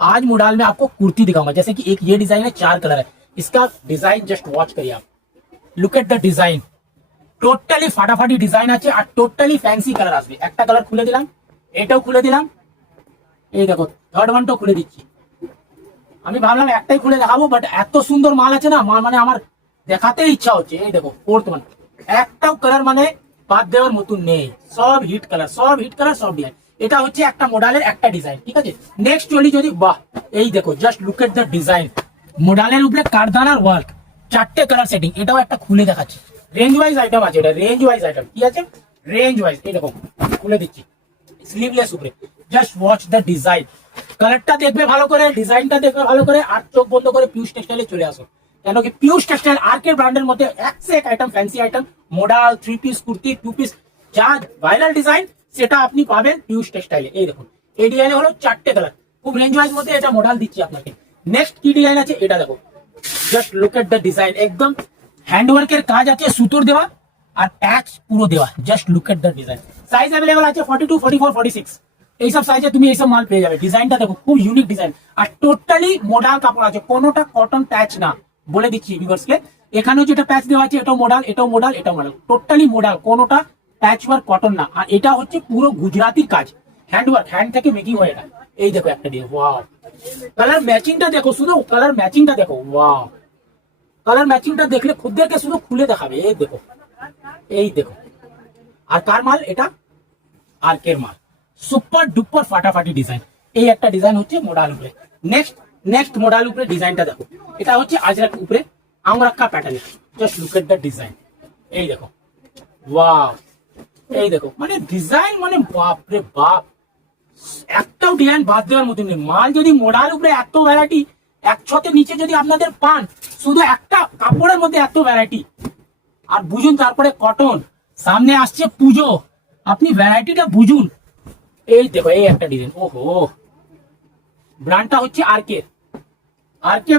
आज मोडाल में आपको कुर्ती दिखाऊंगा। जैसे कि एक ये डिजाइन है, 4 कलर है, इसका डिजाइन जस्ट वॉच करिए आप, look at the design, totally ফাটাফাটি ডিজাইন আছে আর টোটালি ফ্যান্সি কালার আসবে। একটা কালার খুলে দিলাম, এটাও খুলে দিলাম, এই দেখো থার্ড ওয়ানটাও খুলে দিচ্ছি। আমি ভাবলাম একটাই খুলে দেখাবো, বাট এত সুন্দর মাল আছে না, মানে আমার দেখাতে ইচ্ছা হচ্ছে। এই দেখো ফোর্থ ওয়ান, একটাও কালার মানে বাদ দেওয়ার মতন নেই, সব হিট কালার, সব হিট কালার, সব ডিজাইন। এটা হচ্ছে একটা মডেলের একটা ডিজাইন, ঠিক আছে। নেক্সট চলি যদি, বাহ এই দেখো just look at the design, মডেলের উপরে কারদানার ওয়ার্ক, 4টে কালার সেটিং। এটাও একটা খুলে দেখাচ্ছি, রেঞ্জ ওয়াইজ আইটেম আছে, এটা রেঞ্জ ওয়াইজ আইটেম, কি আছে রেঞ্জ ওয়াইজ। এই দেখো খুলে দিচ্ছি, স্লিভলেস উপরে, জাস্ট ওয়াচ দ্য ডিজাইন, কালারটা দেখবে ভালো করে, ডিজাইনটা দেখবে ভালো করে, আর চোখ বন্ধ করে পিউষ টেক্সটাইলে চলে আসো। কেন কি পিউষ টেক্সটাইল আরকে ব্র্যান্ডের মধ্যে এক সে এক item, fancy item, model, 3 piece kurti, 2 piece, যা ভাইরাল ডিজাইন সেটা আপনি পাবেন পিউষ টেক্সটাইলে। এই দেখুন এই ডিজাইনে হলো 4টে কালার, খুব রেঞ্জ ওয়াইজ মধ্যে এটা মডেল দিচ্ছি আপনাকে। নেক্সট কি ডিজাইন আছে এটা দেখো, just look at the design, একদম হ্যান্ডওয়ার্কের কাজ আছে, সুতোর দেওয়া আর ট্যাক্স পুরো দেওয়া, just look at the design. Size available আছে 42, 44, 46, এইসব সাইজে তুমি এইসব মাল পেয়ে যাবে। ডিজাইনটা দেখো খুব ইউনিক ডিজাইন, আর টোটালি মডাল কাপড় আছে, কোনোটা কটন প্যাচ না, বলে দিচ্ছি ভিউয়ার্সকে। এখানেও যেটা প্যাচ দেওয়া আছে এটাও মডাল, এটাও মডাল, এটাও মডাল, টোটালি মডাল, কোনোটা প্যাচ ওয়ার্ক কটন না। আর এটা হচ্ছে পুরো গুজরাতির কাজ, হ্যান্ড ওয়ার্ক, হ্যান্ড থেকে মেকিং হয় এটা। এই দেখো একটা দিয়ে, ওয়াও, কালার ম্যাচিংটা দেখো, শুধু কালার ম্যাচিংটা দেখো, ওয়াও, কালার ম্যাচিংটা দেখলে খুদেরকে শুধু খুলে দেখাবে। এই দেখো, এই দেখো, আর কার মাল এটা, আরকের মাল, সুপার ডুপার ফাটাফাটি ডিজাইন। এই একটা ডিজাইন হচ্ছে মডাল উপরে। নেক্সট মডাল উপরে ডিজাইনটা দেখো, এটা হচ্ছে আজরাক উপরে angrakha pattern, just look at the design. এই দেখো, ওয়াও, এই দেখো, মানে ডিজাইন মানে বাপ রে বাপ, একটাও ডিজাইন বাদ দেওয়ার মতন নেই। মাল যদি মডাল উপরে এত ভ্যারাইটি, 100 নিচে যদি আপনাদের পান, শুধু একটা কাপড়ের মধ্যে এত ভ্যারাইটি। আর বুঝুন, তারপরে কটন, সামনে আসছে পুজো, আপনি ভ্যারাইটিটা বুঝুন। এই দেখো এই একটা ডিজাইন, ওহো, ব্র্যান্ডটা হচ্ছে আরকে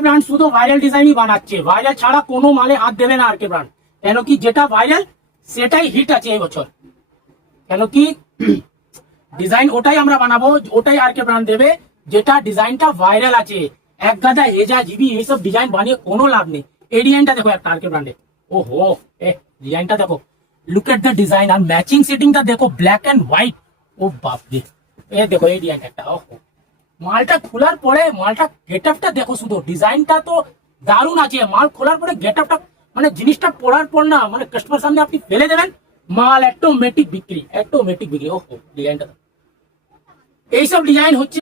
ব্র্যান্ড শুধু ভাইরাল ডিজাইনই বানাচ্ছে, ভাইরাল ছাড়া কোনো মালে হাত দেবে না আরকে ব্র্যান্ড। কেন কি যেটা ভাইরাল সেটাই হিট আছে এই বছর, কেন কি ডিজাইন ওটাই আমরা বানাবো, ওটাই আরকে ব্র্যান্ড দেবে, যেটা ডিজাইনটা ভাইরাল আছে। এক গাদা হেজা জিবি এইসব ডিজাইন বানিয়ে কোনো লাভ নেই। এই ডিজাইনটা দেখো একটা আরকে ব্র্যান্ডে, ওহো, ডিজাইনটা দেখো, লুক এট দ্য ডিজাইন, আর ম্যাচিং সেটিংটা দেখো, ব্ল্যাক এন্ড হোয়াইট, ও বাপ রে। এই দেখো এই ডিজাইনটা একটা, ওহো, মালটা খোলার পরে মালটা গেটআপটা দেখো, শুধু ডিজাইনটা তো দারুণ আছে, মাল খোলার পরে গেটআপটা, মানে জিনিসটা পরার পর না, মানে কাস্টমার সামনে আপনি ফেলে দেবেন, মাল অটোমেটিক বিক্রি, অটোমেটিক বিক্রি। ওহো, ডিজাইনটা, এইসব ডিজাইন হচ্ছে